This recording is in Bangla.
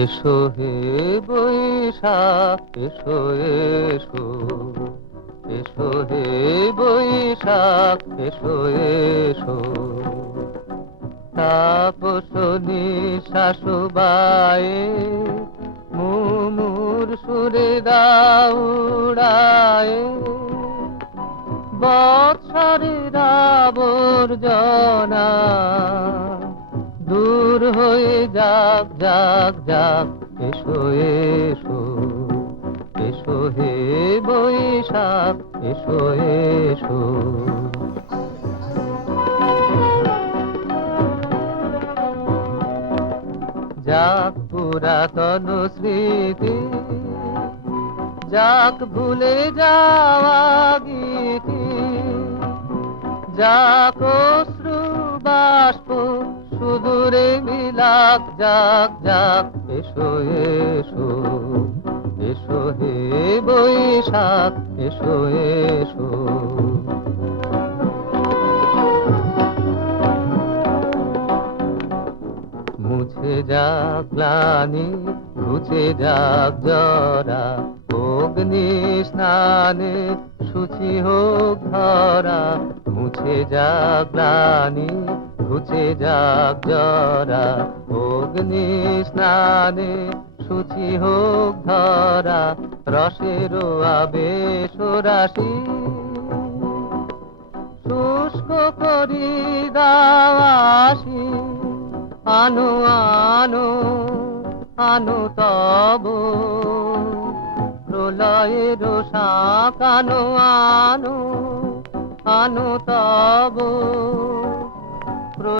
এসো হে বৈশাখ এসো এসো, এসো হে বৈশাখ এসো এসো। তাপস নিঃশ্বাস বায়ে মুমুর সুরে দাউড়ায়ে, বৎসরের আবর্জনা দূর হয়ে যাক যাক যাক। এসো এসো, এসো হে বৈশাখ এসো এসো। যাক পুরাতন স্মৃতি, যাক ভুলে যাওয়া গীতি, যাক অশ্রু বাষ্প সুদূরে মিলাক যাক যাক। এসো এসো, এসো হে বৈশাখ এসো এসো। মুছে যাক গ্লানি, ঘুচে যাক জরা, অগ্নি স্নানে শুচি হোক ধরা। মুছে যাক গ্লানি, ঘুচে যাক জরা, অগ্নি স্নানে শুচি হোক ধরা। রসের আবেশ রাশি শুষ্ক করি দাওয়াসি, আনো আনো আনো তব প্রলয়ের শাক। আনো আনো আনো তব